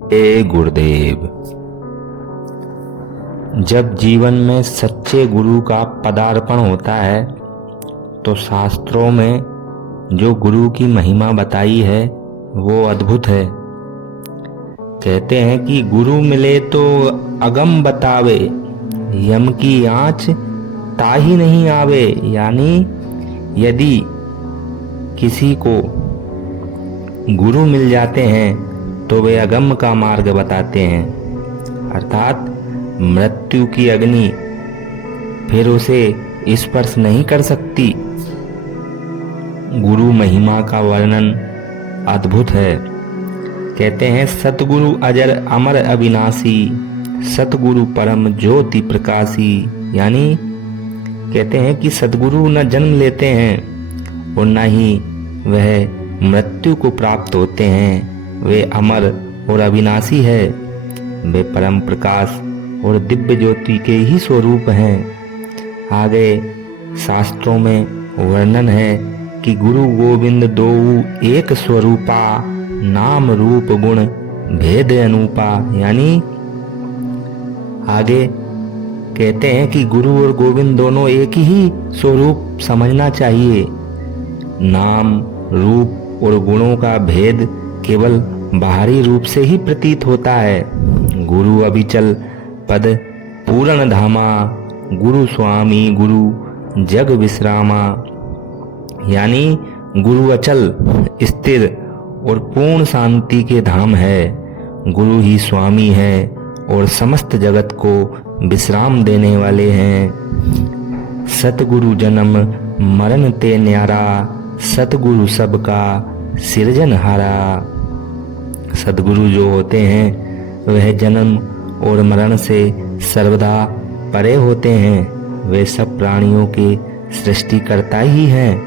हे गुरुदेव। जब जीवन में सच्चे गुरु का पदार्पण होता है तो शास्त्रों में जो गुरु की महिमा बताई है वो अद्भुत है। कहते हैं कि गुरु मिले तो अगम बतावे, यम की आँच ताही नहीं आवे। यानी यदि किसी को गुरु मिल जाते हैं तो वे अगम का मार्ग बताते हैं, अर्थात मृत्यु की अग्नि फिर उसे स्पर्श नहीं कर सकती। गुरु महिमा का वर्णन अद्भुत है। कहते हैं सतगुरु अजर अमर अविनाशी, सतगुरु परम ज्योति प्रकाशी। यानी कहते हैं कि सतगुरु न जन्म लेते हैं और न ही वह मृत्यु को प्राप्त होते हैं। वे अमर और अविनाशी है। वे परम प्रकाश और दिव्य ज्योति के ही स्वरूप हैं। आगे शास्त्रों में वर्णन है कि गुरु गोविंद दोऊ एक स्वरूपा, नाम रूप गुण भेद अनूपा। यानी आगे कहते हैं कि गुरु और गोविंद दोनों एक ही स्वरूप समझना चाहिए। नाम रूप और गुणों का भेद केवल बाहरी रूप से ही प्रतीत होता है। गुरु अविचल पद पूर्ण धामा, गुरु स्वामी गुरु जग विश्रामा। यानी गुरु अचल स्थिर और पूर्ण शांति के धाम है। गुरु ही स्वामी है और समस्त जगत को विश्राम देने वाले हैं। सतगुरु जन्म मरण ते न्यारा, सतगुरु सबका सिरजनहारा। सतगुरु जो होते हैं वह जन्म और मरण से सर्वदा परे होते हैं। वे सब प्राणियों के सृष्टिकर्ता ही हैं।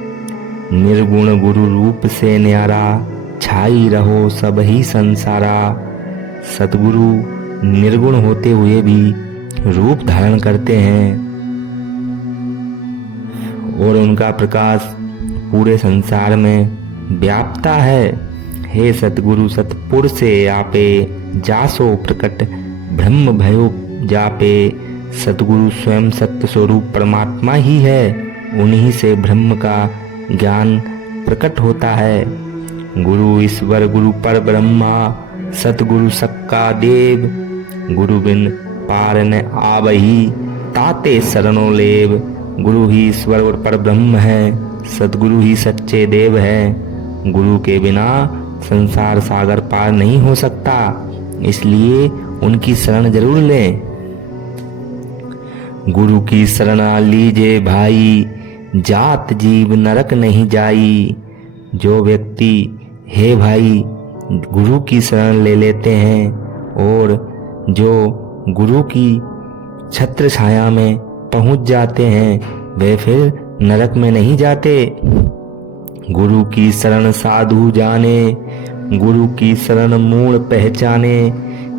निर्गुण गुरु रूप से न्यारा, छाई रहो सब ही संसारा। सतगुरु निर्गुण होते हुए भी रूप धारण करते हैं और उनका प्रकाश पूरे संसार में व्यापता है। हे सतगुरु सतपुर से आपे, जासो प्रकट ब्रह्म भयो जापे। सतगुरु स्वयं सत्य स्वरूप परमात्मा ही है। उन्हीं से ब्रह्म का ज्ञान प्रकट होता है। गुरु ईश्वर गुरु पर ब्रह्मा, सतगुरु सक्का देव। गुरु बिन पार न आवही, ताते शरणों लेव। गुरु ही ईश्वर और पर ब्रह्म है, सतगुरु ही सच्चे देव है। गुरु के बिना संसार सागर पार नहीं हो सकता, इसलिए उनकी शरण जरूर लें। गुरु की शरणा लीजे भाई, जात जीव नरक नहीं जाई। जो व्यक्ति हे भाई गुरु की शरण ले लेते हैं और जो गुरु की छत्र छाया में पहुंच जाते हैं वे फिर नरक में नहीं जाते। गुरु की शरण साधु जाने, गुरु की शरण मूल पहचाने।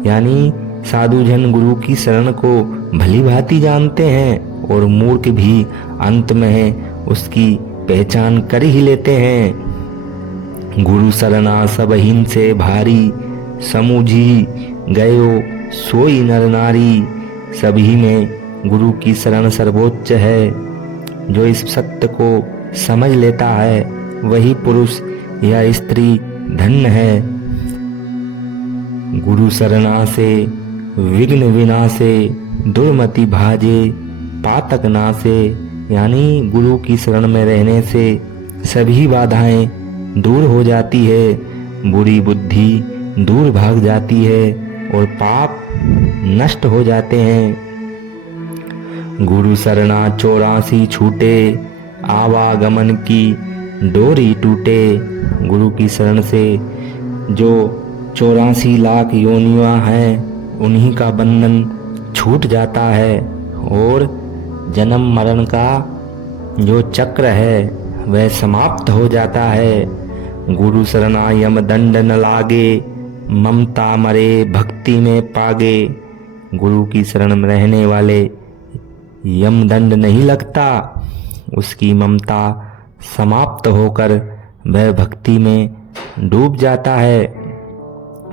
यानी साधु जन गुरु की शरण को भली भांति जानते हैं और मूर्ख भी अंत में उसकी पहचान कर ही लेते हैं। गुरु शरणा सबहिन से भारी, समूझी गयो सोई नर नारी। सभी में गुरु की शरण सर्वोच्च है। जो इस सत्य को समझ लेता है वही पुरुष या स्त्री धन्य है। गुरु शरणा से विघ्न विनाशे, दुर्मति भाजे पातक नासे। यानी गुरु की शरण में रहने से सभी बाधाएं दूर हो जाती है, बुरी बुद्धि दूर भाग जाती है और पाप नष्ट हो जाते हैं। गुरु शरणा 84 छूटे, आवागमन की डोरी टूटे। गुरु की शरण से जो 84 लाख योनियां हैं उन्हीं का बंधन छूट जाता है और जन्म मरण का जो चक्र है वह समाप्त हो जाता है। गुरु शरणा यम दंड न लागे, ममता मरे भक्ति में पागे। गुरु की शरण में रहने वाले यम दंड नहीं लगता, उसकी ममता समाप्त होकर वह भक्ति में डूब जाता है।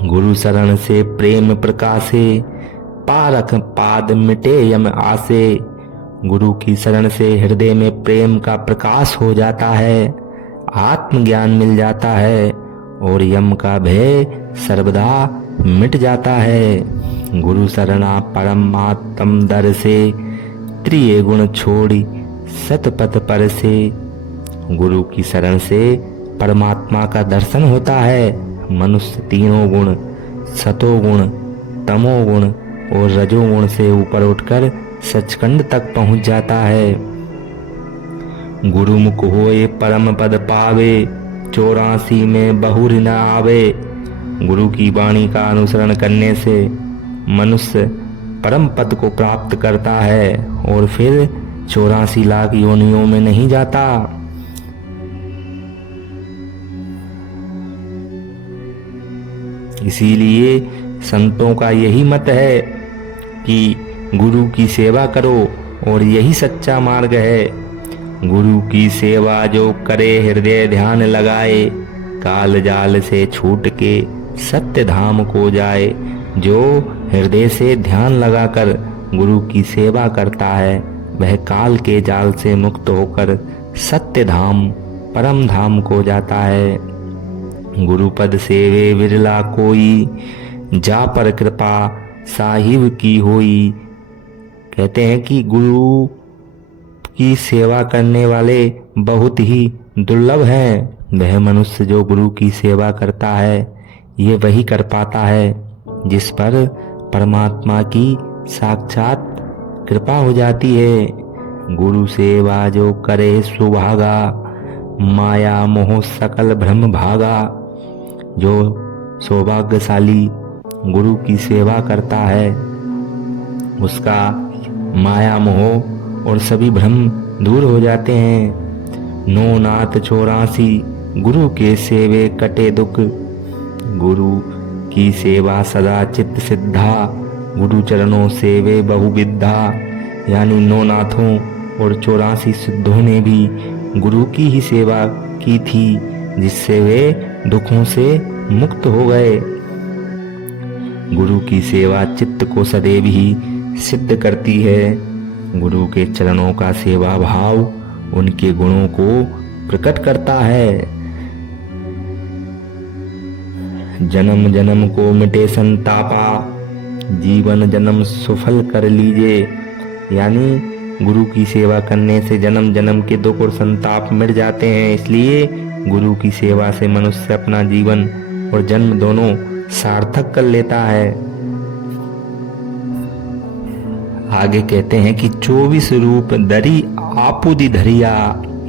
गुरु शरण से प्रेम प्रकाशे, पारख पाद मिटे यम आसे। गुरु की शरण से हृदय में प्रेम का प्रकाश हो जाता है, आत्मज्ञान मिल जाता है और यम का भय सर्वदा मिट जाता है। गुरु शरणा परमात्म दर से, त्रिय गुण छोड़ी सतपथ पर से। गुरु की शरण से परमात्मा का दर्शन होता है। मनुष्य तीनों गुण सतोगुण, तमोगुण और रजोगुण से ऊपर उठकर सचखंड तक पहुंच जाता है। गुरुमुख होए परम पद पावे, 84 में बहुर न आवे। गुरु की वाणी का अनुसरण करने से मनुष्य परम पद को प्राप्त करता है और फिर 84 लाख योनियों में नहीं जाता। इसीलिए संतों का यही मत है कि गुरु की सेवा करो और यही सच्चा मार्ग है। गुरु की सेवा जो करे हृदय ध्यान लगाए, काल जाल से छूट के सत्य धाम को जाए। जो हृदय से ध्यान लगाकर गुरु की सेवा करता है वह काल के जाल से मुक्त होकर सत्य धाम परम धाम को जाता है। गुरुपद सेवे विरला कोई, जा पर कृपा साहिब की होई। कहते हैं कि गुरु की सेवा करने वाले बहुत ही दुर्लभ हैं। वह मनुष्य जो गुरु की सेवा करता है ये वही कर पाता है जिस पर परमात्मा की साक्षात कृपा हो जाती है। गुरु सेवा जो करे सुभागा, माया मोह सकल भ्रम भागा। जो सौभाग्यशाली गुरु की सेवा करता है उसका माया मोह और सभी भ्रम दूर हो जाते हैं। 9 नाथ 84 गुरु के सेवे कटे दुख। गुरु की सेवा सदा चित्त सिद्धा, गुरु चरणों सेवे बहुविद्धा। यानी 9 नाथों और 84 सिद्धों ने भी गुरु की ही सेवा की थी जिससे वे दुखों से मुक्त हो गए। गुरु की सेवा चित्त को सदैव ही सिद्ध करती है। गुरु के चरणों का सेवा भाव उनके गुणों को प्रकट करता है। जन्म जन्म को मिटे संतापा, जीवन जन्म सफल कर लीजिए। यानी गुरु की सेवा करने से जन्म जन्म के दुख और संताप मिट जाते हैं। इसलिए गुरु की सेवा से मनुष्य अपना जीवन और जन्म दोनों सार्थक कर लेता है। आगे कहते हैं कि 24 रूप धरी आपुदी धरिया,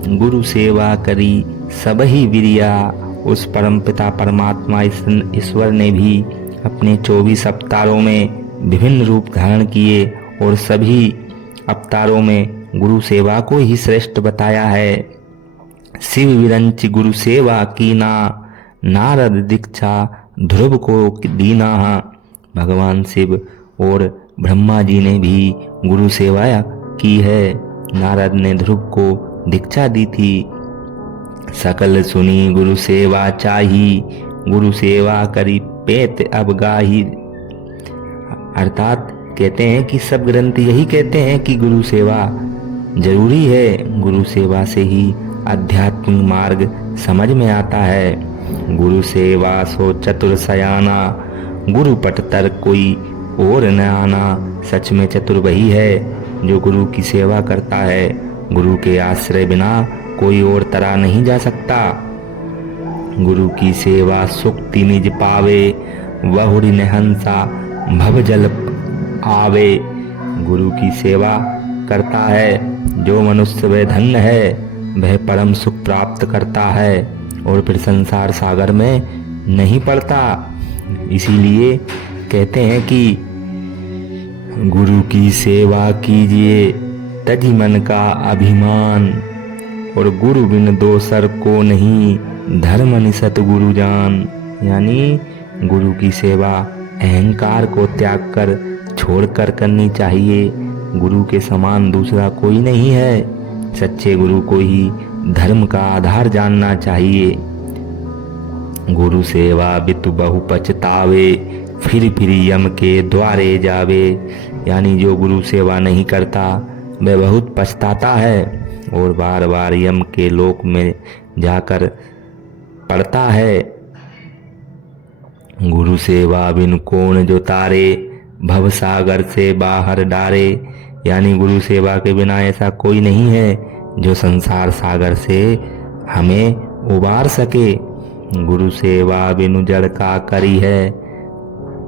गुरु सेवा करी सबही विरिया। उस परम पिता परमात्मा ईश्वर ने भी अपने 24 अवतारों में विभिन्न रूप धारण किए और सभी अवतारों में गुरु सेवा को ही श्रेष्ठ बताया है। शिव विरंच गुरु सेवा कीना, नारद दीक्षा ध्रुव को दीना। भगवान शिव और ब्रह्मा जी ने भी गुरु सेवा की है। नारद ने ध्रुव को दीक्षा दी थी। सकल सुनी गुरु सेवा चाही, गुरु सेवा करी पेत अब गाही। अर्थात कहते हैं कि सब ग्रंथ यही कहते हैं कि गुरु सेवा जरूरी है। गुरु सेवा से ही आध्यात्मिक मार्ग समझ में आता है। गुरु सेवा सो चतुर सयाना, गुरु पट तर कोई और न आना। सच में चतुर वही है जो गुरु की सेवा करता है। गुरु के आश्रय बिना कोई और तरा नहीं जा सकता। गुरु की सेवा सुक्ति निज पावे, बहुरी नहंसा भव जल आवे। गुरु की सेवा करता है जो मनुष्य वह धन्य है, वह परम सुख प्राप्त करता है और फिर संसार सागर में नहीं पड़ता। इसीलिए कहते हैं कि गुरु की सेवा कीजिए तजी मन का अभिमान, और गुरु बिन दोसर को नहीं धर्म निसत गुरु जान। यानी गुरु की सेवा अहंकार को त्याग कर छोड़कर करनी चाहिए। गुरु के समान दूसरा कोई नहीं है। सच्चे गुरु को ही धर्म का आधार जानना चाहिए। गुरु सेवा बितु बहु पछतावे, फिर यम के द्वारे जावे। यानी जो गुरु सेवा नहीं करता वह बहुत पछताता है और बार बार यम के लोक में जाकर पड़ता है। गुरु सेवा बिनु कौन जो तारे, भव सागर से बाहर डारे। यानी गुरु सेवा के बिना ऐसा कोई नहीं है जो संसार सागर से हमें उबार सके। गुरु सेवा बिनु जड़ का करी है,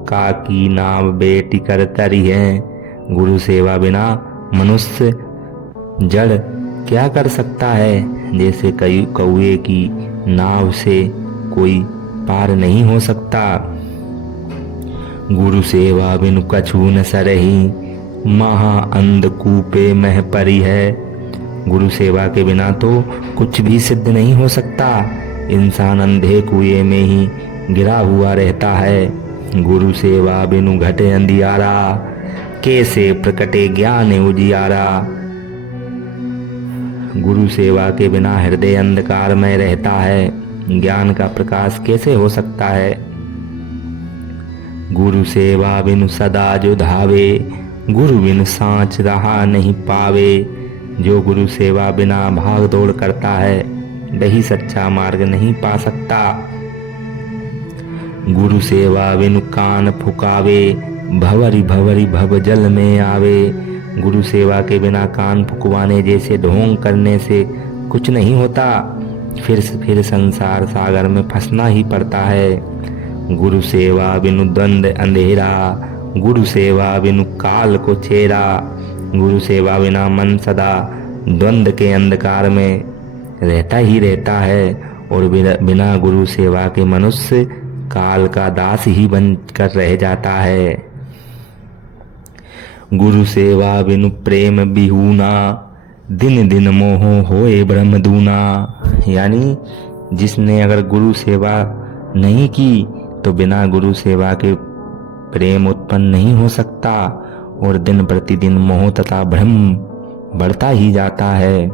का की नाव बेटी कर तरी है। गुरु सेवा बिना मनुष्य जड़ क्या कर सकता है। जैसे कौए की नाव से कोई पार नहीं हो सकता। गुरु सेवा बिनु कछु न सरही, महा अंधकूपे मह परी है। गुरु सेवा के बिना तो कुछ भी सिद्ध नहीं हो सकता। इंसान अंधे कुएं में ही गिरा हुआ रहता है। गुरु सेवा बिनु घटे अंधियारा, कैसे प्रकटे ज्ञान उजियारा। गुरु सेवा के बिना हृदय अंधकार में रहता है, ज्ञान का प्रकाश कैसे हो सकता है। गुरु सेवा बिनु सदा जो धावे, गुरु बिनु सांच रहा नहीं पावे। जो गुरु सेवा बिना भाग दौड़ करता है वही सच्चा मार्ग नहीं पा सकता। गुरु सेवा बिनु कान फुकावे, भवरी भवरी भव जल में आवे। गुरु सेवा के बिना कान फुकवाने जैसे ढोंग करने से कुछ नहीं होता, फिर संसार सागर में फंसना ही पड़ता है। गुरु सेवा बिनु द्वंद अंधेरा, गुरु सेवा बिनु काल को चेरा। गुरु सेवा बिना मन सदा द्वंद के अंधकार में रहता ही रहता है और बिना गुरु सेवा के मनुष्य काल का दास ही बनकर रह जाता है। गुरु सेवा बिनु प्रेम बिहूना, दिन दिन मोह होए ब्रह्म दूना। यानी जिसने अगर गुरु सेवा नहीं की तो बिना गुरु सेवा के प्रेम उत्पन्न नहीं हो सकता और दिन प्रतिदिन मोह तथा भ्रम बढ़ता ही जाता है।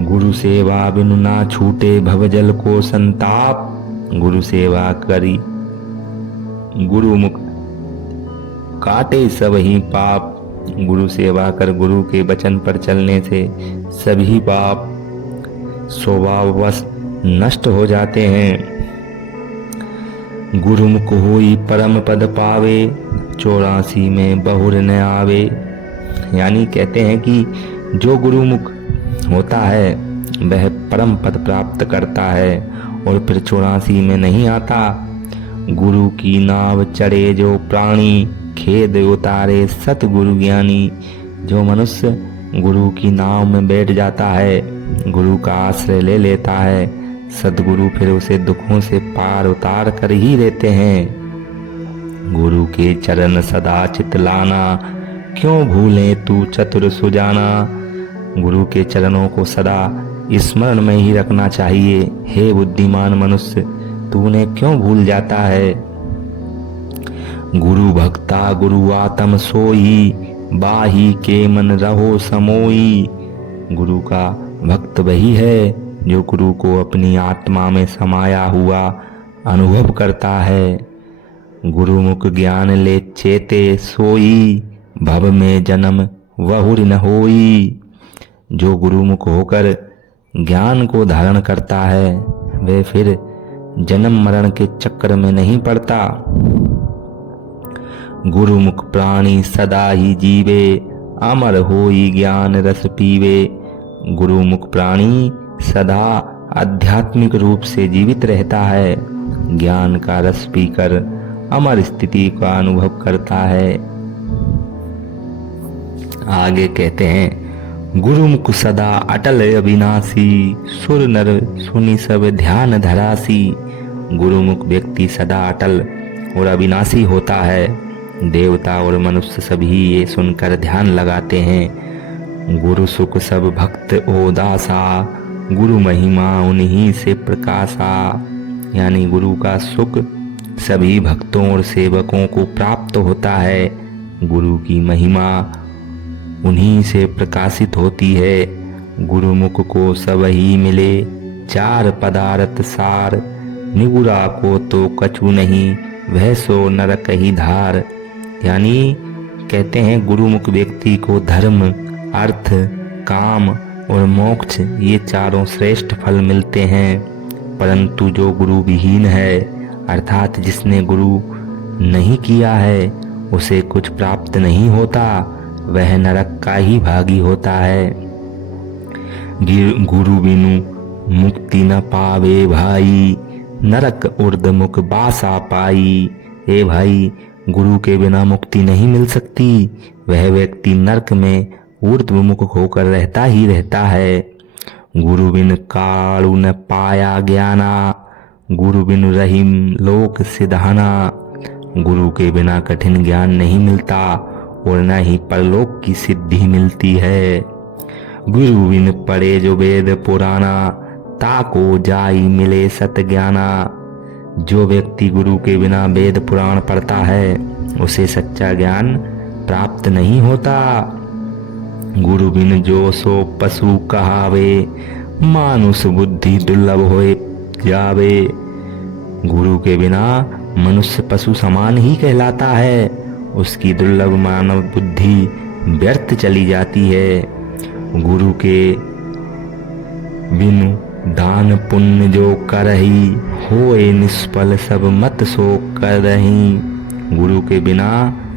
गुरु सेवा बिनु ना छूटे भवजल को संताप। गुरु सेवा करी गुरु मुख काटे सब ही पाप। गुरु सेवा कर गुरु के वचन पर चलने से सभी पाप स्वभाववश नष्ट हो जाते हैं। गुरुमुख होई परम पद पावे, 84 में बहुर न आवे। यानी कहते हैं कि जो गुरुमुख होता है वह परम पद प्राप्त करता है और फिर 84 में नहीं आता। गुरु की नाव चढ़े जो प्राणी, खेद उतारे सतगुरु ज्ञानी। जो मनुष्य गुरु की नाव में बैठ जाता है, गुरु का आश्रय ले लेता है, सतगुरु फिर उसे दुखों से पार उतार कर ही लेते हैं। गुरु के चरण सदा चित लाना, क्यों भूले तू चतुर सुजाना। गुरु के चरणों को सदा स्मरण में ही रखना चाहिए। हे बुद्धिमान मनुष्य, तूने क्यों भूल जाता है। गुरु भक्ता गुरु आत्म सोई, बाही के मन रहो समोई। गुरु का भक्त वही है जो गुरु को अपनी आत्मा में समाया हुआ अनुभव करता है। गुरुमुख ज्ञान ले चेते सोई, भव में जन्म वहुर न होई। जो गुरुमुख होकर ज्ञान को धारण करता है वह फिर जन्म मरण के चक्कर में नहीं पड़ता। गुरुमुख प्राणी सदा ही जीवे, अमर होई ज्ञान रस पीवे। गुरुमुख प्राणी सदा आध्यात्मिक रूप से जीवित रहता है, ज्ञान का रस पीकर अमर स्थिति का अनुभव करता है। आगे कहते हैं, गुरुमुख सदा अटल अविनाशी, सुर नर सुनि सब ध्यान धरासी। गुरुमुख व्यक्ति सदा अटल और अविनाशी होता है। देवता और मनुष्य सभी ये सुनकर ध्यान लगाते हैं। गुरु सुख सब भक्त ओदासा, गुरु महिमा उन्हीं से प्रकाशा। यानी गुरु का सुख सभी भक्तों और सेवकों को प्राप्त होता है। गुरु की महिमा उन्हीं से प्रकाशित होती है। गुरुमुख को सब ही मिले, चार पदार्थ सार, निगुरा को तो कछु नहीं, वह सो नरक ही धार। यानी कहते हैं गुरुमुख व्यक्ति को धर्म, अर्थ, काम और मोक्ष ये चारों श्रेष्ठ फल मिलते हैं, परंतु जो गुरु विहीन है अर्थात जिसने गुरु नहीं किया है उसे कुछ प्राप्त नहीं होता, वह नरक का ही भागी होता है। गुरु बिनु मुक्ति न पावे भाई, नरक उर्धमुख बासा पाई। ए भाई, गुरु के बिना मुक्ति नहीं मिल सकती, वह व्यक्ति नरक में ऊर्ध्वमुख होकर रहता ही रहता है। गुरु बिन कालु न पाया ज्ञाना, गुरु बिन रहीम लोक सिधाना। गुरु के बिना कठिन ज्ञान नहीं मिलता और न ही परलोक की सिद्धि मिलती है। गुरु बिन पढ़े जो वेद पुराना, ताको जाई मिले सत ज्ञाना। जो व्यक्ति गुरु के बिना वेद पुराण पढ़ता है उसे सच्चा ज्ञान प्राप्त नहीं होता। गुरु बिन जो सो पशु कहावे, मानुष बुद्धि दुर्लभ होए जावे। गुरु के बिना मनुष्य पशु समान ही कहलाता है, उसकी दुर्लभ मानव बुद्धि व्यर्थ चली जाती है। गुरु के बिनु दान पुण्य जो करही, होए निष्फल सब मत सो करही। गुरु के बिना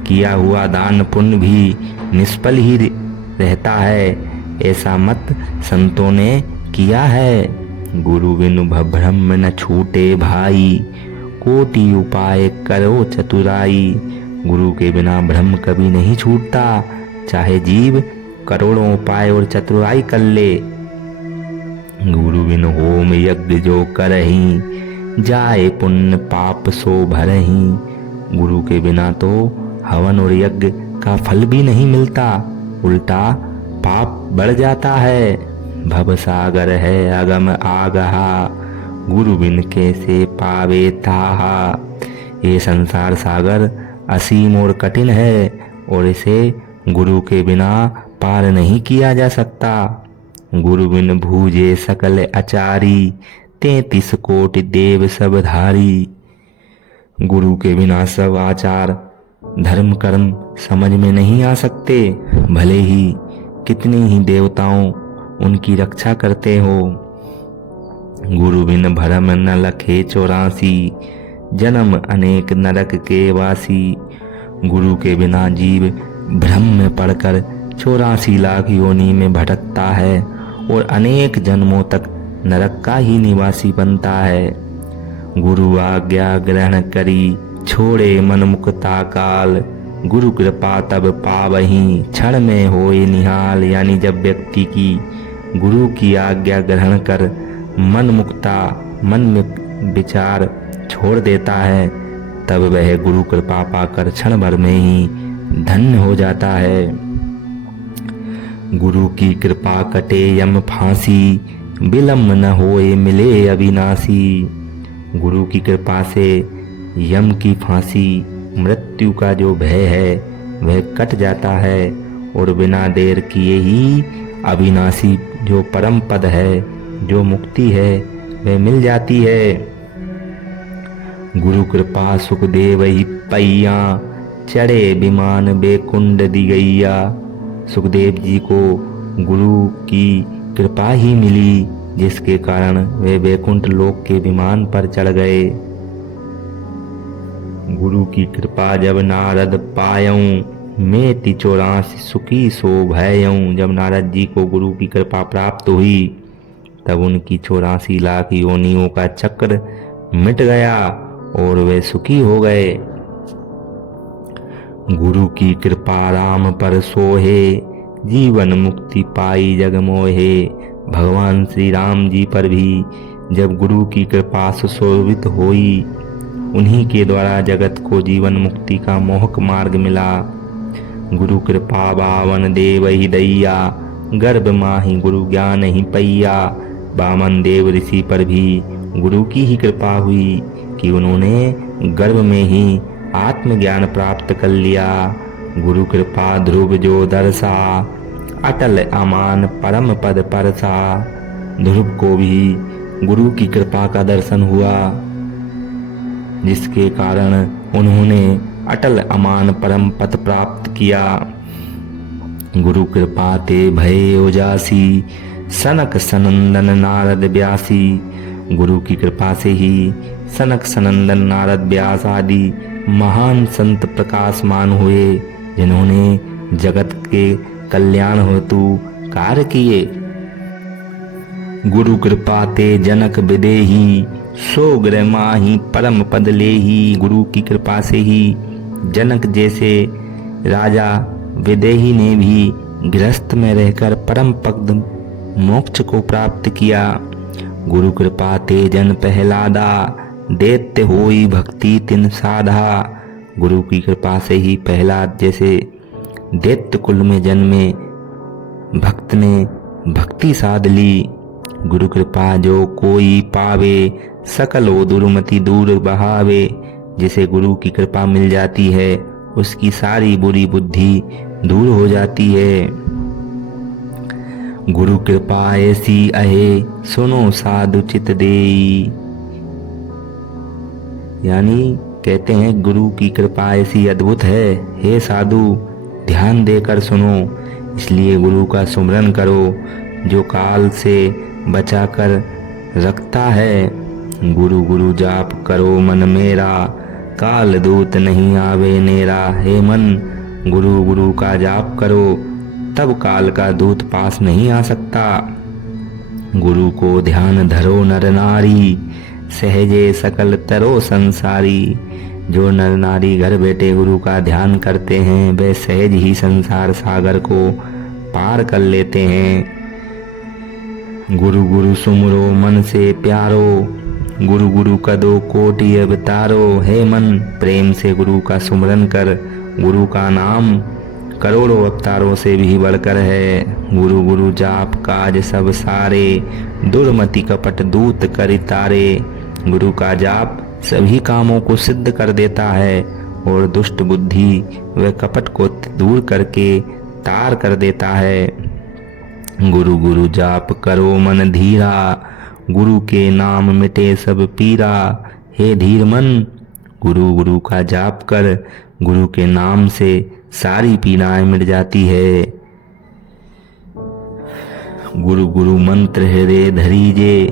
किया हुआ दान पुण्य भी निष्फल ही रहता है, ऐसा मत संतों ने किया है। गुरु बिनु भ्रम न छूटे भाई, कोटि उपाय करो चतुराई। गुरु के बिना भ्रम कभी नहीं छूटता, चाहे जीव करोड़ों उपाय और चतुराई कर ले। गुरु बिन होम यज्ञ जो करही, जाए पुण्य पाप सो भरही। गुरु के बिना तो हवन और यज्ञ का फल भी नहीं मिलता, उल्टा पाप बढ़ जाता है। भव सागर है अगम आगहा, गुरु बिन कैसे पावे ताहा। ये संसार सागर असीम और कठिन है और इसे गुरु के बिना पार नहीं किया जा सकता। गुरु बिन भूजे सकल अचारी, 33 कोटि देव सब धारी। गुरु के बिना सब आचार धर्म कर्म समझ में नहीं आ सकते, भले ही कितने ही देवताओं उनकी रक्षा करते हो। गुरु बिन भरम न लखे 84, जन्म अनेक नरक के वासी। गुरु के बिना जीव भ्रम में पड़कर 84 लाख योनि में भटकता है और अनेक जन्मों तक नरक का ही निवासी बनता है। गुरु आज्ञा ग्रहण करी, छोड़े मन मुक्ता काल। गुरु कृपा तब पावही, क्षण में होए निहाल। यानी जब व्यक्ति की गुरु की आज्ञा ग्रहण कर मन मुक्ता, मन में विचार छोड़ देता है, तब वह गुरु कृपा पाकर क्षण भर में ही धन्य हो जाता है। गुरु की कृपा कटे यम फांसी, विलम्ब न होए मिले अविनाशी। गुरु की कृपा से यम की फांसी, मृत्यु का जो भय है वह कट जाता है और बिना देर किए ही अविनाशी जो परम पद है, जो मुक्ति है, वह मिल जाती है। गुरु कृपा सुखदेव ही पैया, चढ़े विमान बेकुंड दिगैया। सुखदेव जी को गुरु की कृपा ही मिली, जिसके कारण वे वैकुंठ लोक के विमान पर चढ़ गए। गुरु की कृपा जब नारद पायऊं, मेति 84 सुखी सो भयऊं। जब नारद जी को गुरु की कृपा प्राप्त हुई तब उनकी 84 लाख योनियों का चक्र मिट गया और वे सुखी हो गए। गुरु की कृपा राम पर सोहे, जीवन मुक्ति पाई जग मोहे। भगवान श्री राम जी पर भी जब गुरु की कृपा सुशोभित हुई, उन्हीं के द्वारा जगत को जीवन मुक्ति का मोहक मार्ग मिला। गुरु कृपा बावन देव ही दैया, गर्भ माही गुरु ज्ञान ही पैया। बामन देव ऋषि पर भी गुरु की ही कृपा हुई कि उन्होंने गर्भ में ही आत्मज्ञान प्राप्त कर लिया। गुरु कृपा ध्रुव जो दर्शा, अटल अमान परम पद परसा। ध्रुव को भी गुरु की कृपा का दर्शन हुआ, जिसके कारण उन्होंने अटल अमान परम पद प्राप्त किया। गुरु कृपा ते भये उजासी, सनक सनंदन नारद व्यासी। गुरु की कृपा से ही सनक सनंदन नारद व्यास आदि महान संत प्रकाशमान हुए, जिन्होंने जगत के कल्याण हेतु कार्य किए। गुरु कृपा ते जनक विदेही, सो गृह माही परम पद लेही। गुरु की कृपा से ही जनक जैसे राजा विदेही ने भी गृहस्थ में रहकर परम पद मोक्ष को प्राप्त किया। गुरु कृपा ते जन पहलादा, दैत्य होई भक्ति तिन साधा। गुरु की कृपा से ही प्रहलाद जैसे दैत्य कुल में जन्मे भक्त ने भक्ति साध ली। गुरु कृपा जो कोई पावे, सकलो दुर्मति दूर बहावे। जिसे गुरु की कृपा मिल जाती है, उसकी सारी बुरी बुद्धि दूर हो जाती है। गुरु कृपा ऐसी अहे, सुनो साधु चित देई। यानी कहते हैं गुरु की कृपा ऐसी अद्भुत है, हे साधु ध्यान देकर सुनो। इसलिए गुरु का सुमिरन करो, जो काल से बचाकर रखता है। गुरु गुरु जाप करो मन मेरा, काल दूत नहीं आवे नेरा। हे मन, गुरु गुरु का जाप करो, तब काल का दूत पास नहीं आ सकता। गुरु को ध्यान धरो नर नारी, सहजे सकल तरो संसारी। जो नर नारी घर बैठे गुरु का ध्यान करते हैं, वे सहज ही संसार सागर को पार कर लेते हैं। गुरु गुरु सुमरो मन से प्यारो, गुरु गुरु कदो कोटि अवतारो। हे मन, प्रेम से गुरु का सुमरन कर। गुरु का नाम करोड़ों अवतारों से भी बढ़कर है। गुरु गुरु जाप काज सब सारे, दुर्मति कपट दूत करि तारे। गुरु का जाप सभी कामों को सिद्ध कर देता है और दुष्ट बुद्धि व कपट को दूर करके तार कर देता है। गुरु गुरु जाप करो मन धीरा, गुरु के नाम मिटे सब पीरा। हे धीर मन, गुरु गुरु का जाप कर। गुरु के नाम से सारी पीड़ाएं मिट जाती है। गुरु गुरु मंत्र हृदय धरीजे,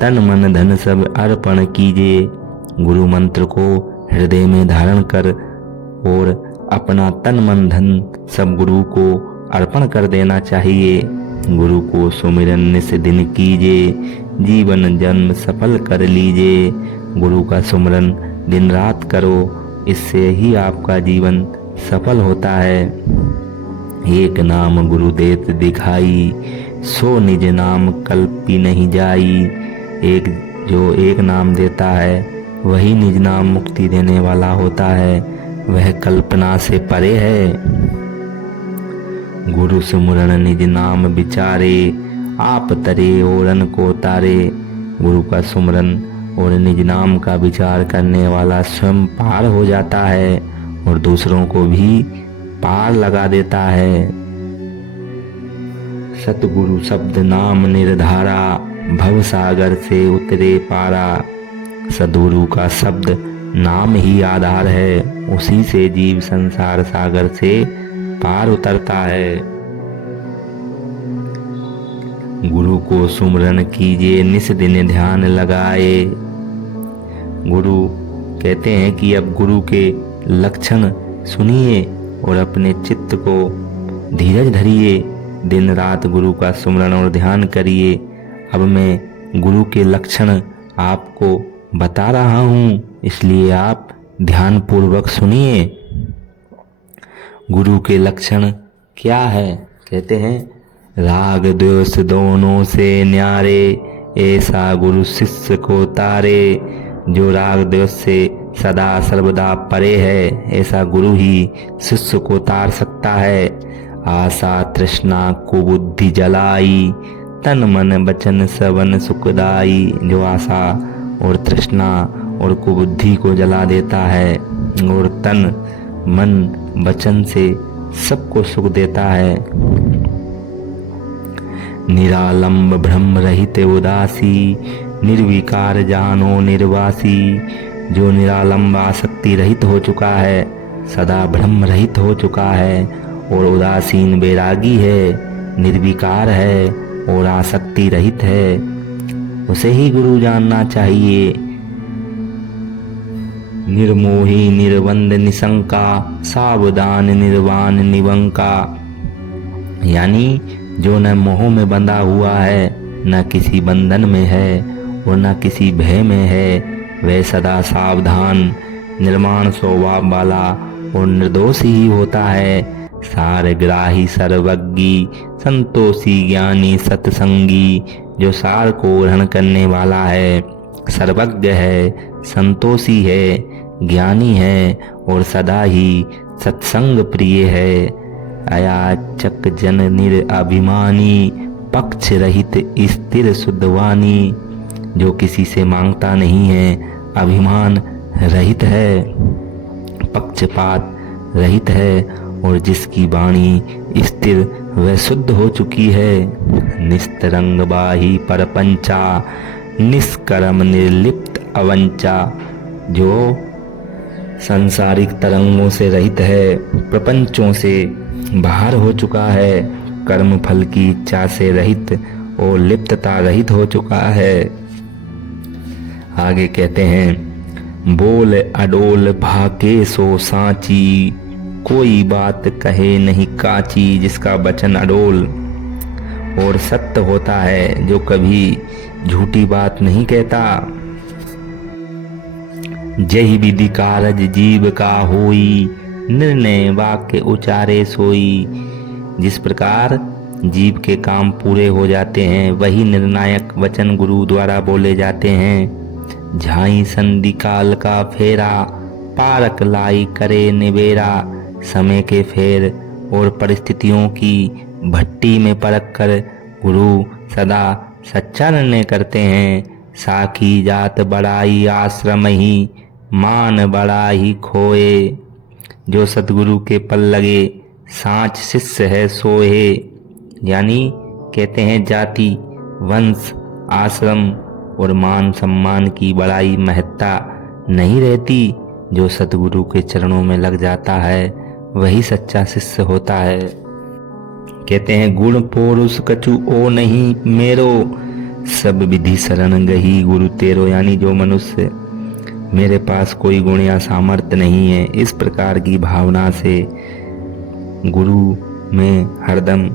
तन मन धन सब अर्पण कीजे। गुरु मंत्र को हृदय में धारण कर और अपना तन मन धन सब गुरु को अर्पण कर देना चाहिए। गुरु को सुमिरन निस दिन कीजे, जीवन जन्म सफल कर लीजे। गुरु का सुमिरन दिन रात करो, इससे ही आपका जीवन सफल होता है। एक नाम गुरु देत दिखाई, सो निज नाम कल्पी नहीं जाई। जो एक नाम देता है, वही निज नाम मुक्ति देने वाला होता है, वह कल्पना से परे है। गुरु सुमिरन निज नाम विचारे, आप तरे ओरन को तारे। गुरु का सुमिरन और निज नाम का विचार करने वाला स्वयं पार हो जाता है और दूसरों को भी पार लगा देता है। सतगुरु शब्द नाम निर्धारा, भव सागर से उतरे पारा। सद्गुरु का शब्द नाम ही आधार है, उसी से जीव संसार सागर से पार उतरता है। गुरु को सुमिरन कीजिए, निस दिन ध्यान लगाए। गुरु कहते हैं कि अब गुरु के लक्षण सुनिए और अपने चित्त को धीरज धरिए। दिन रात गुरु का सुमिरन और ध्यान करिए। अब मैं गुरु के लक्षण आपको बता रहा हूँ, इसलिए आप ध्यान पूर्वक सुनिए। गुरु के लक्षण क्या है? कहते हैं, राग द्वेष दोनों से न्यारे, ऐसा गुरु शिष्य को तारे। जो राग द्वेष से सदा सर्वदा परे है, ऐसा गुरु ही शिष्य को तार सकता है। आशा तृष्णा को बुद्धि जलाई, तन मन वचन श्रवण सुखदाई। जो आशा और तृष्णा और कुबुद्धि को जला देता है और तन मन वचन से सबको सुख देता है। निरालंब ब्रह्म रहित उदासी, निर्विकार जानो निर्वासी। जो निरालंब आसक्ति रहित हो चुका है, सदा ब्रह्म रहित हो चुका है और उदासीन बैरागी है, निर्विकार है और आसक्ति रहित है, उसे ही गुरु जानना चाहिए। निर्मोही निर्बंध निशंका, सावधान निर्वाण निवंका। यानी जो न मोह में बंधा हुआ है, न किसी बंधन में है और न किसी भय में है, वह सदा सावधान, निर्माण स्वभाव वाला और निर्दोष ही होता है। सारग्राही सर्वज्ञी, संतोषी ज्ञानी सत्संगी। जो सार को ग्रहण करने वाला है, सर्वज्ञ है, संतोषी है, ज्ञानी है और सदा ही सत्संग प्रिय है। अयाचक जन निरअभिमानी, पक्ष रहित स्थिर शुद्धवानी। जो किसी से मांगता नहीं है, अभिमान रहित है, पक्षपात रहित है और जिसकी वाणी स्थिर व शुद्ध हो चुकी है। निस्तरंग बाही परपंचा, निष्कर्म निर्लिप्त अवंचा। जो सांसारिक तरंगों से रहित है, प्रपंचों से बाहर हो चुका है, कर्म फल की इच्छा से रहित और लिप्तता रहित हो चुका है। आगे कहते हैं, बोल अडोल भाके सो सांची, कोई बात कहे नहीं काची। जिसका वचन अडोल और सत्य होता है, जो कभी झूठी बात नहीं कहता। जही विधि कारज जीव का होई, निर्णय वाक्य उचारे सोई। जिस प्रकार जीव के काम पूरे हो जाते हैं, वही निर्णायक वचन गुरु द्वारा बोले जाते हैं। झाई संधि काल का फेरा, पारक लाई करे निबेरा। समय के फेर और परिस्थितियों की भट्टी में परख कर गुरु सदा सच्चा निर्णय करते हैं। साखी जात बड़ाई आश्रम ही, मान बड़ा ही खोए। जो सतगुरु के पल लगे, सांच शिष्य है सोहे। यानी कहते हैं जाति, वंश, आश्रम और मान सम्मान की बड़ाई महत्ता नहीं रहती। जो सतगुरु के चरणों में लग जाता है, वही सच्चा शिष्य होता है। कहते हैं, गुण पोरुष कछु ओ नहीं मेरो, सब विधि शरण गही गुरु तेरो। यानी जो मनुष्य मेरे पास कोई गुण या सामर्थ्य नहीं है, इस प्रकार की भावना से गुरु में हरदम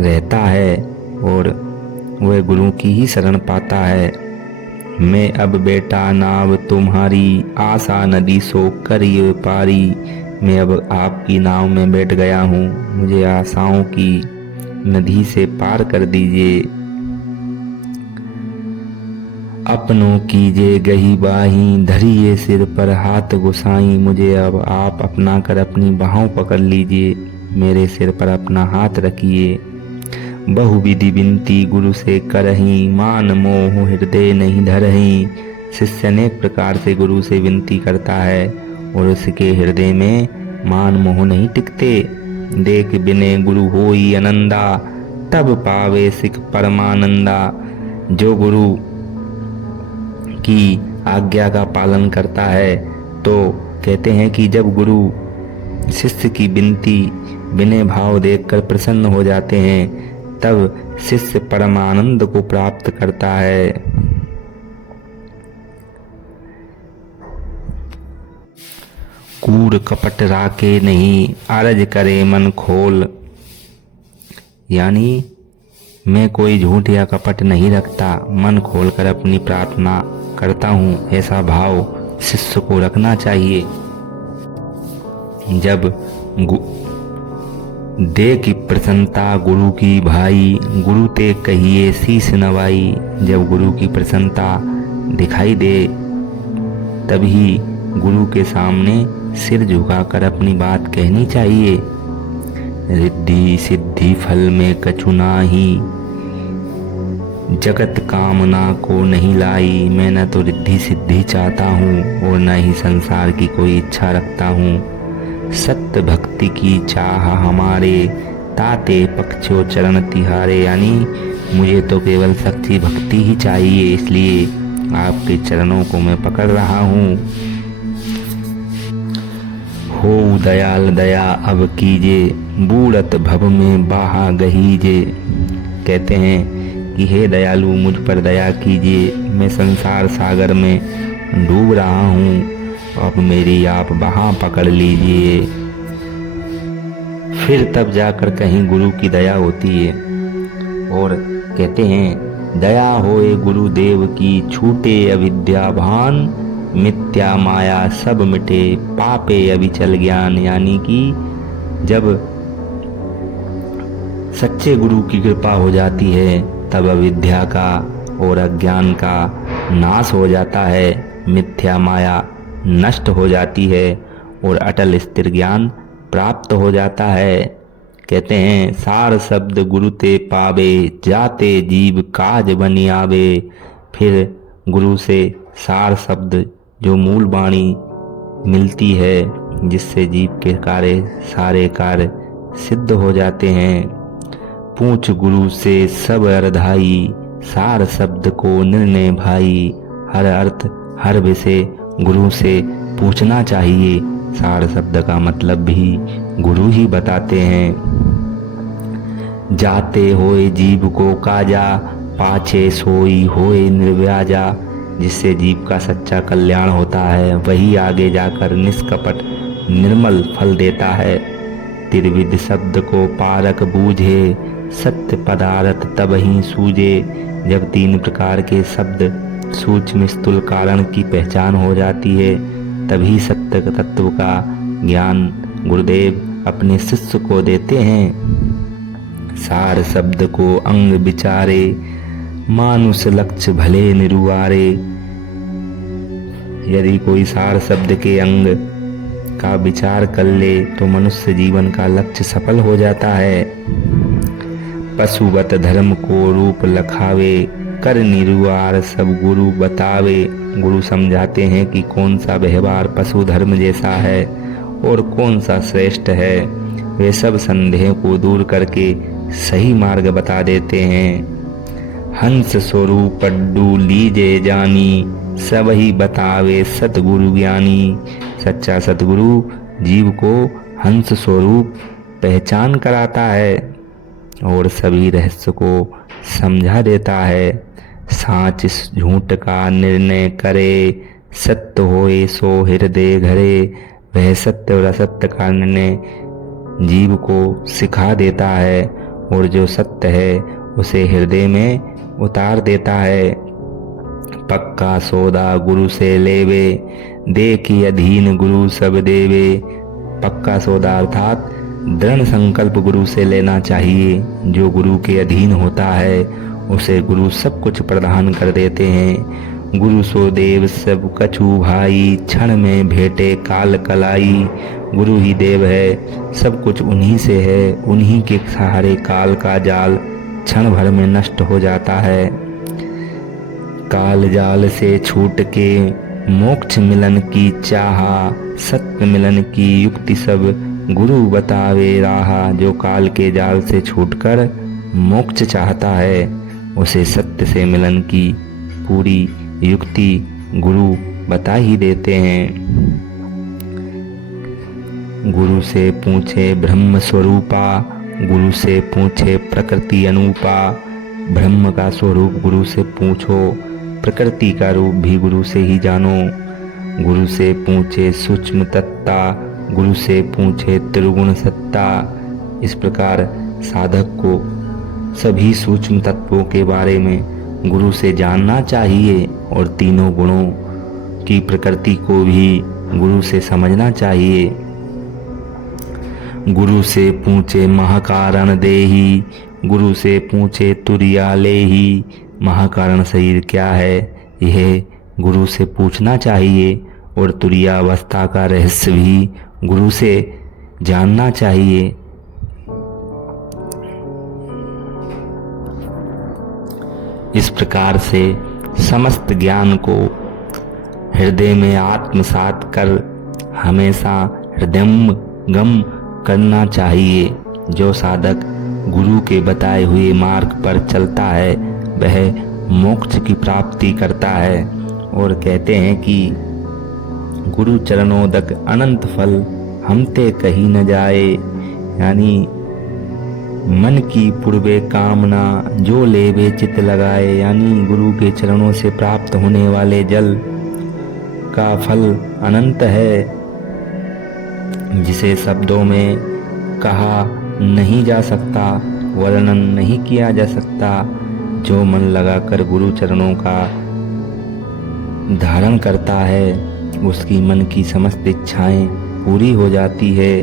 रहता है और वह गुरु की ही शरण पाता है। मैं अब बेटा नाव तुम्हारी, आशा नदी सो करिए पारी। मैं अब आपकी नाव में बैठ गया हूँ, मुझे आशाओं की नदी से पार कर दीजिए। अपनों कीजिए गही बाही, धरिए सिर पर हाथ गुसाई। मुझे अब आप अपना कर अपनी बाहों पकड़ लीजिए, मेरे सिर पर अपना हाथ रखिए। बहुविधि विनती गुरु से करही, मान मोह हृदय नहीं धरही। शिष्य अनेक प्रकार से गुरु से विनती करता है और उसके हृदय में मान मोह नहीं टिकते। देख बिने गुरु होई आनंदा, तब पावे सिख परमानंदा। जो गुरु की आज्ञा का पालन करता है, तो कहते हैं कि जब गुरु शिष्य की विनती विनय भाव देखकर प्रसन्न हो जाते हैं, तब शिष्य परमानंद को प्राप्त करता है। कूड़ कपट राके नहीं, अरज करे मन खोल। यानी मैं कोई झूठ या कपट नहीं रखता, मन खोलकर अपनी प्रार्थना करता हूँ, ऐसा भाव शिष्य को रखना चाहिए। जब दे की प्रसन्नता गुरु की भाई, गुरु ते कहिए शीस नवाई। जब गुरु की प्रसन्नता दिखाई दे, तभी गुरु के सामने सिर झुकाकर अपनी बात कहनी चाहिए। रिद्धि सिद्धि फल में कछु नाही, जगत कामना को नहीं लाई। मैं न तो रिद्धि सिद्धि चाहता हूँ और न ही संसार की कोई इच्छा रखता हूँ। सत्य भक्ति की चाह हमारे, ताते पक्षो चरण तिहारे, यानी मुझे तो केवल सच्ची भक्ति ही चाहिए, इसलिए आपके चरणों को मैं पकड़ रहा हूँ। हो दयाल दया अब कीजे, बूढ़त भव में बाहा गहीजे। कहते हैं कि हे दयालु मुझ पर दया कीजिए, मैं संसार सागर में डूब रहा हूँ, अब मेरी आप बाहा पकड़ लीजिए। फिर तब जाकर कहीं गुरु की दया होती है और कहते हैं दया होए गुरुदेव की, छूटे अविद्या भान, मिथ्या माया सब मिटे, पापे अविचल ज्ञान। यानी कि जब सच्चे गुरु की कृपा हो जाती है तब अविद्या का और अज्ञान का नाश हो जाता है, मिथ्या माया नष्ट हो जाती है और अटल स्थिर ज्ञान प्राप्त हो जाता है। कहते हैं सार शब्द गुरु ते पावे, जाते जीव काज बनी आवे। फिर गुरु से सार शब्द जो मूल वाणी मिलती है, जिससे जीव के सारे कार्य सिद्ध हो जाते हैं। पूछ गुरु से सब अरधाई, सार शब्द को निर्णय भाई। हर अर्थ हर विषय गुरु से पूछना चाहिए। सार शब्द का मतलब भी गुरु ही बताते हैं। जाते होए जीव को काजा, पाछे सोई होए निर्व्याजा। जिससे जीव का सच्चा कल्याण होता है, वही आगे जाकर निष्कपट निर्मल फल देता है। त्रिविध शब्द को पारक बूझे, सत्य पदार्थ तब ही सूझे। जब 3 प्रकार के शब्द सूक्ष्म स्थूल कारण की पहचान हो जाती है, तभी सत्य तत्व का ज्ञान गुरुदेव अपने शिष्य को देते हैं। सार शब्द को अंग विचारे, मानुष लक्ष्य भले निरुआरे। यदि कोई सार शब्द के अंग का विचार कर ले तो मनुष्य जीवन का लक्ष्य सफल हो जाता है। पशुवत धर्म को रूप लखावे, कर निरुआर सब गुरु बतावे। गुरु समझाते हैं कि कौन सा व्यवहार पशु धर्म जैसा है और कौन सा श्रेष्ठ है। वे सब संदेह को दूर करके सही मार्ग बता देते हैं। हंस स्वरूप पड्डू लीजे जानी, सब ही बतावे सतगुरु ज्ञानी। सच्चा सतगुरु जीव को हंस स्वरूप पहचान कराता है और सभी रहस्य को समझा देता है। साच झूठ का निर्णय करे, सत्य होए सो हृदय घरे। वह सत्य और असत्य का निर्णय जीव को सिखा देता है और जो सत्य है उसे हृदय में उतार देता है। पक्का सौदा गुरु से लेवे, देखी अधीन गुरु सब देवे। पक्का सौदा अर्थात दृढ़ संकल्प गुरु से लेना चाहिए। जो गुरु के अधीन होता है उसे गुरु सब कुछ प्रदान कर देते हैं। गुरु सो देव सब कछु भाई, क्षण में भेटे काल कलाई। गुरु ही देव है, सब कुछ उन्हीं से है। उन्हीं के सहारे काल का जाल क्षण भर में नष्ट हो जाता है। काल जाल से छूट के मोक्ष मिलन की चाहा, सत्य मिलन की युक्ति सब गुरु बतावे राहा। जो काल के जाल से छूटकर मोक्ष चाहता है उसे सत्य से मिलन की पूरी युक्ति गुरु बता ही देते हैं। गुरु से पूछे ब्रह्म स्वरूपा, गुरु से पूछे प्रकृति अनूपा। ब्रह्म का स्वरूप गुरु से पूछो, प्रकृति का रूप भी गुरु से ही जानो। गुरु से पूछे सूक्ष्म तत्ता, गुरु से पूछे त्रिगुण सत्ता। इस प्रकार साधक को सभी सूक्ष्म तत्वों के बारे में गुरु से जानना चाहिए और तीनों गुणों की प्रकृति को भी गुरु से समझना चाहिए। गुरु से पूछे महाकारण देही, गुरु से पूछे तुरिया लेही। महाकारण शरीर क्या है यह गुरु से पूछना चाहिए और तुरिया अवस्था का रहस्य भी गुरु से जानना चाहिए। इस प्रकार से समस्त ज्ञान को हृदय में आत्मसात कर हमेशा हृदयंगम करना चाहिए। जो साधक गुरु के बताए हुए मार्ग पर चलता है वह मोक्ष की प्राप्ति करता है। और कहते हैं कि गुरु चरणोदक अनंत फल हमते कहीं न जाए, यानी मन की पूर्वे कामना जो लेवे चित लगाए, यानी गुरु के चरणों से प्राप्त होने वाले जल का फल अनंत है, जिसे शब्दों में कहा नहीं जा सकता, वर्णन नहीं किया जा सकता। जो मन लगाकर गुरु चरणों का धारण करता है उसकी मन की समस्त इच्छाएं पूरी हो जाती है।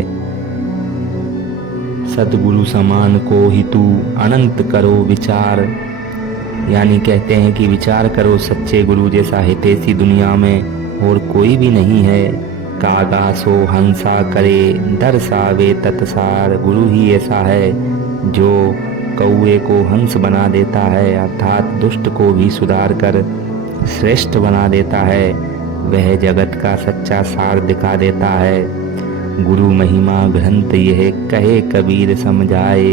सतगुरु समान को ही तू अनंत करो विचार, यानी कहते हैं कि विचार करो सच्चे गुरु जैसा हितैषी दुनिया में और कोई भी नहीं है। कागा सो हंसा करे दर्शावे तत्सार, गुरु ही ऐसा है जो कौए को हंस बना देता है, अर्थात दुष्ट को भी सुधार कर श्रेष्ठ बना देता है। वह जगत का सच्चा सार दिखा देता है। गुरु महिमा ग्रंथ यह कहे कबीर समझाए,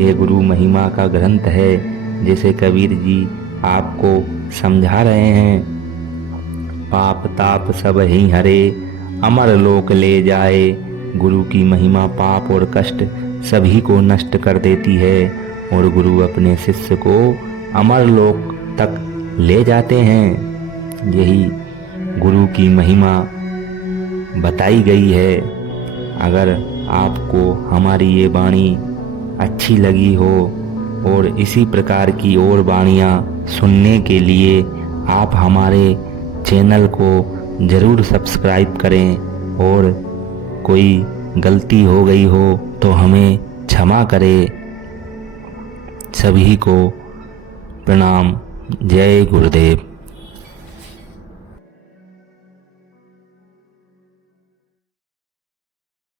ये गुरु महिमा का ग्रंथ है जिसे कबीर जी आपको समझा रहे हैं। पाप ताप सब ही हरे अमर लोक ले जाए, गुरु की महिमा पाप और कष्ट सभी को नष्ट कर देती है और गुरु अपने शिष्य को अमर लोक तक ले जाते हैं। यही गुरु की महिमा बताई गई है। अगर आपको हमारी ये वाणी अच्छी लगी हो और इसी प्रकार की और वाणियाँ सुनने के लिए आप हमारे चैनल को ज़रूर सब्सक्राइब करें, और कोई गलती हो गई हो तो हमें क्षमा करें। सभी को प्रणाम। जय गुरुदेव।